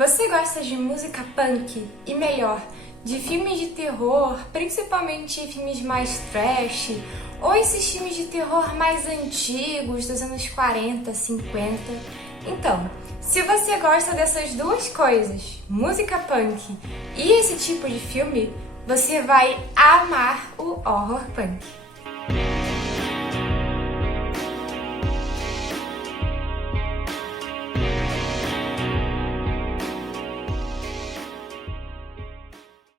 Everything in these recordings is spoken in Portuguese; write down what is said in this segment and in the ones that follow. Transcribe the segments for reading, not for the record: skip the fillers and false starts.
Você gosta de música punk e, melhor, de filmes de terror, principalmente filmes mais trash, ou esses filmes de terror mais antigos, dos anos 40, 50? Então, se você gosta dessas duas coisas, música punk e esse tipo de filme, você vai amar o horror punk.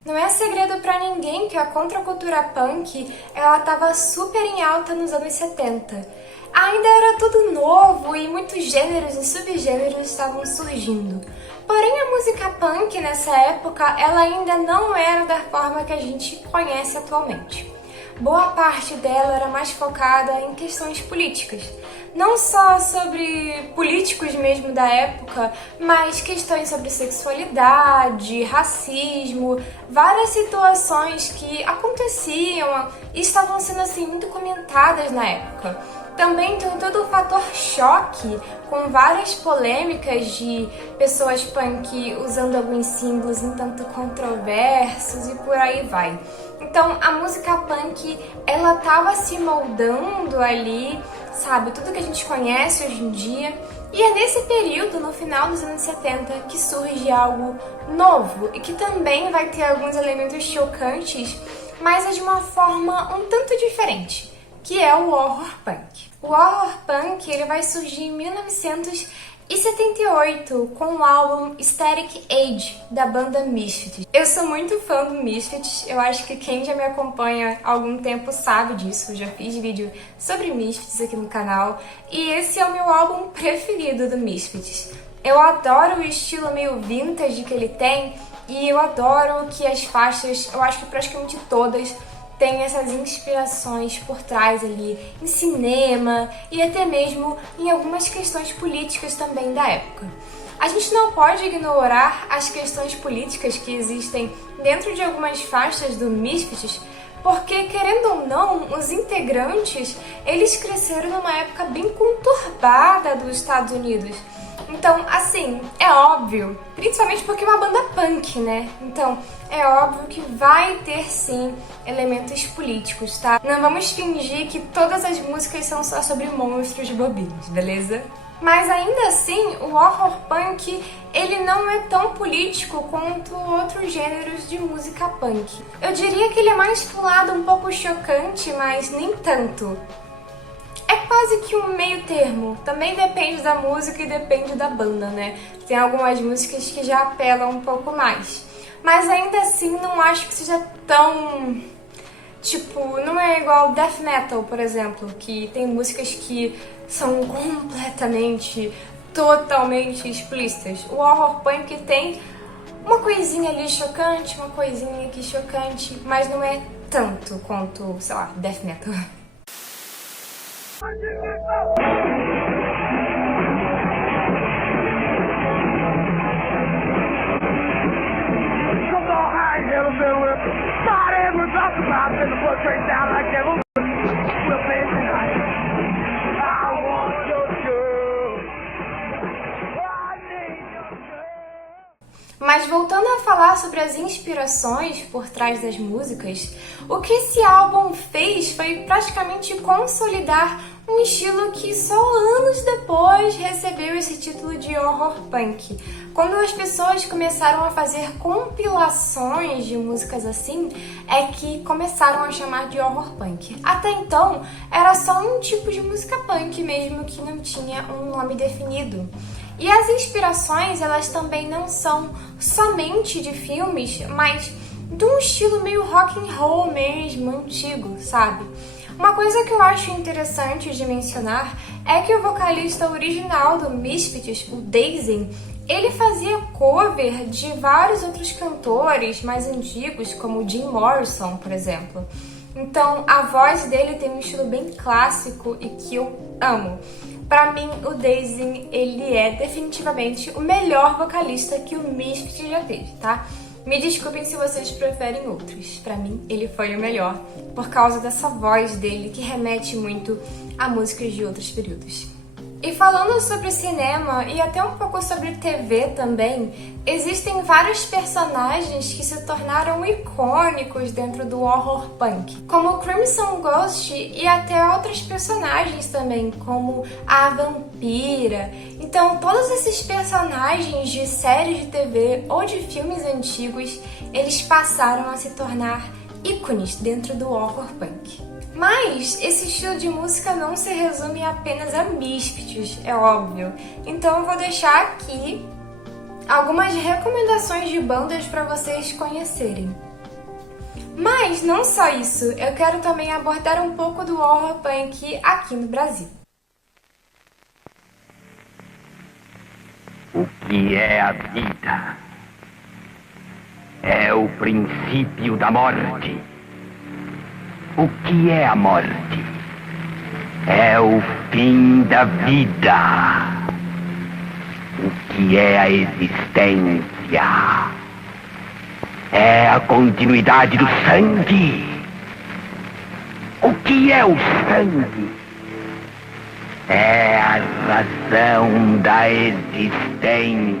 Não é segredo pra ninguém que a contracultura punk ela tava super em alta nos anos 70. Ainda era tudo novo e muitos gêneros e subgêneros estavam surgindo. Porém, a música punk nessa época ela ainda não era da forma que a gente conhece atualmente. Boa parte dela era mais focada em questões políticas. Não só sobre políticos mesmo da época, mas questões sobre sexualidade, racismo, várias situações que aconteciam e estavam sendo assim muito comentadas na época. Também tem todo o fator choque, com várias polêmicas de pessoas punk usando alguns símbolos um tanto controversos e por aí vai. Então a música punk, ela tava se moldando ali, sabe, tudo que a gente conhece hoje em dia. E é nesse período, no final dos anos 70, que surge algo novo e que também vai ter alguns elementos chocantes, mas é de uma forma um tanto diferente, que é o horror punk. O horror punk ele vai surgir em 1978 com o álbum Static Age, da banda Misfits. Eu sou muito fã do Misfits, eu acho que quem já me acompanha há algum tempo sabe disso, eu já fiz vídeo sobre Misfits aqui no canal, e esse é o meu álbum preferido do Misfits. Eu adoro o estilo meio vintage que ele tem, e eu adoro que as faixas, eu acho que praticamente todas, tem essas inspirações por trás ali em cinema e até mesmo em algumas questões políticas também da época. A gente não pode ignorar as questões políticas que existem dentro de algumas faixas do Misfits, porque, querendo ou não, os integrantes, eles cresceram numa época bem conturbada dos Estados Unidos. Então, assim, é óbvio, principalmente porque é uma banda punk, né? Então, é óbvio que vai ter, sim, elementos políticos, tá? Não vamos fingir que todas as músicas são só sobre monstros bobinhos, beleza? Mas ainda assim, o horror punk, ele não é tão político quanto outros gêneros de música punk. Eu diria que ele é mais pro lado um pouco chocante, mas nem tanto. É quase que um meio termo, também depende da música e depende da banda, né? Tem algumas músicas que já apelam um pouco mais. Mas ainda assim não acho que seja tão... Tipo, não é igual death metal, por exemplo, que tem músicas que são completamente, totalmente explícitas. O horror punk tem uma coisinha ali chocante, uma coisinha aqui chocante, mas não é tanto quanto, sei lá, death metal. Mas voltando a falar sobre as inspirações por trás das músicas, o que esse álbum fez foi praticamente consolidar um estilo que só anos depois recebeu esse título de horror punk. Quando as pessoas começaram a fazer compilações de músicas assim, é que começaram a chamar de horror punk. Até então, era só um tipo de música punk mesmo que não tinha um nome definido. E as inspirações, elas também não são somente de filmes, mas de um estilo meio rock and roll mesmo, antigo, sabe? Uma coisa que eu acho interessante de mencionar é que o vocalista original do Misfits, o Dasein, ele fazia cover de vários outros cantores mais antigos, como Jim Morrison, por exemplo. Então, a voz dele tem um estilo bem clássico e que eu amo. Pra mim, o Dasein, ele é definitivamente o melhor vocalista que o Misfits já teve, tá? Me desculpem se vocês preferem outros. Pra mim, ele foi o melhor por causa dessa voz dele que remete muito a músicas de outros períodos. E falando sobre cinema e até um pouco sobre TV também, existem vários personagens que se tornaram icônicos dentro do horror punk, como Crimson Ghost e até outros personagens também, como a Vampira. Então, todos esses personagens de séries de TV ou de filmes antigos, eles passaram a se tornar ícones dentro do horror punk. Mas esse estilo de música não se resume apenas a Misfits, é óbvio. Então eu vou deixar aqui algumas recomendações de bandas para vocês conhecerem. Mas não só isso, eu quero também abordar um pouco do horror punk aqui no Brasil. O que é a vida? É o princípio da morte. O que é a morte? É o fim da vida. O que é a existência? É a continuidade do sangue. O que é o sangue? É a razão da existência.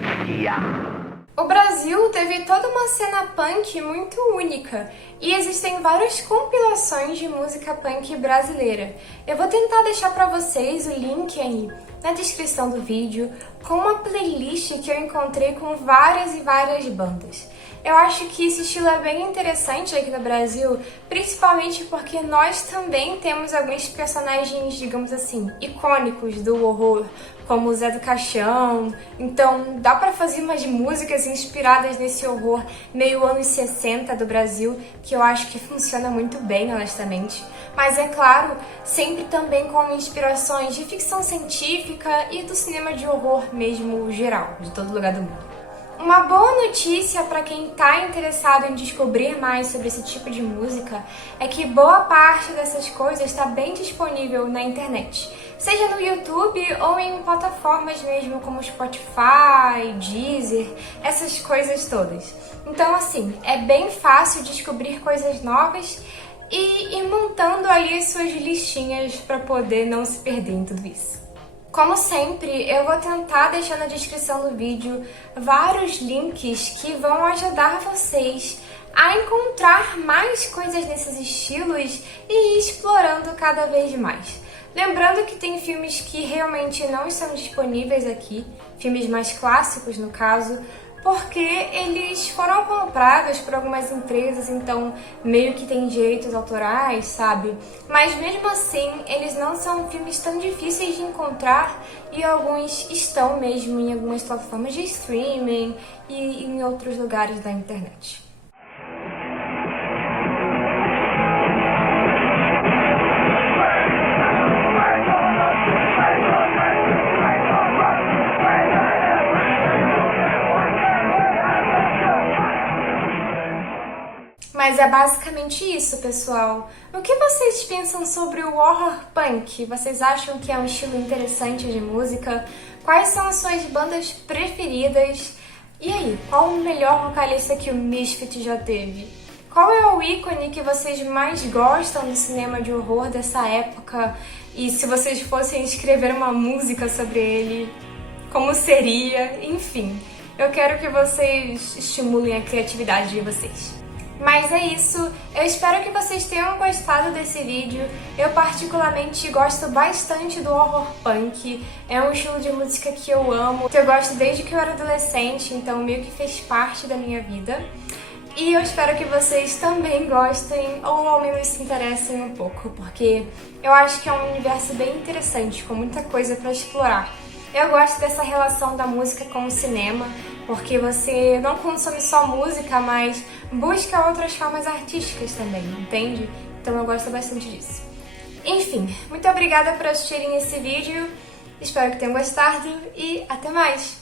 O Brasil teve toda uma cena punk muito única e existem várias compilações de música punk brasileira. Eu vou tentar deixar para vocês o link aí na descrição do vídeo com uma playlist que eu encontrei com várias e várias bandas. Eu acho que esse estilo é bem interessante aqui no Brasil, principalmente porque nós também temos alguns personagens, digamos assim, icônicos do horror, como o Zé do Caixão. Então dá pra fazer umas músicas inspiradas nesse horror meio anos 60 do Brasil, que eu acho que funciona muito bem, honestamente. Mas é claro, sempre também com inspirações de ficção científica e do cinema de horror mesmo geral, de todo lugar do mundo. Uma boa notícia para quem está interessado em descobrir mais sobre esse tipo de música é que boa parte dessas coisas está bem disponível na internet, seja no YouTube ou em plataformas mesmo como Spotify, Deezer, essas coisas todas. Então assim, é bem fácil descobrir coisas novas e ir montando aí suas listinhas para poder não se perder em tudo isso. Como sempre, eu vou tentar deixar na descrição do vídeo vários links que vão ajudar vocês a encontrar mais coisas nesses estilos e ir explorando cada vez mais. Lembrando que tem filmes que realmente não estão disponíveis aqui, filmes mais clássicos no caso, porque eles foram comprados por algumas empresas, então meio que tem direitos autorais, sabe? Mas mesmo assim, eles não são filmes tão difíceis de encontrar e alguns estão mesmo em algumas plataformas de streaming e em outros lugares da internet. Mas é basicamente isso, pessoal. O que vocês pensam sobre o horror punk? Vocês acham que é um estilo interessante de música? Quais são as suas bandas preferidas? E aí, qual o melhor vocalista que o Misfits já teve? Qual é o ícone que vocês mais gostam do cinema de horror dessa época? E se vocês fossem escrever uma música sobre ele, como seria? Enfim, eu quero que vocês estimulem a criatividade de vocês. Mas é isso, eu espero que vocês tenham gostado desse vídeo. Eu particularmente gosto bastante do horror punk, é um estilo de música que eu amo, que eu gosto desde que eu era adolescente, então meio que fez parte da minha vida. E eu espero que vocês também gostem, ou ao menos se interessem um pouco, porque eu acho que é um universo bem interessante, com muita coisa pra explorar. Eu gosto dessa relação da música com o cinema, porque você não consome só música, mas busca outras formas artísticas também, entende? Então eu gosto bastante disso. Enfim, muito obrigada por assistirem esse vídeo, espero que tenham gostado e até mais!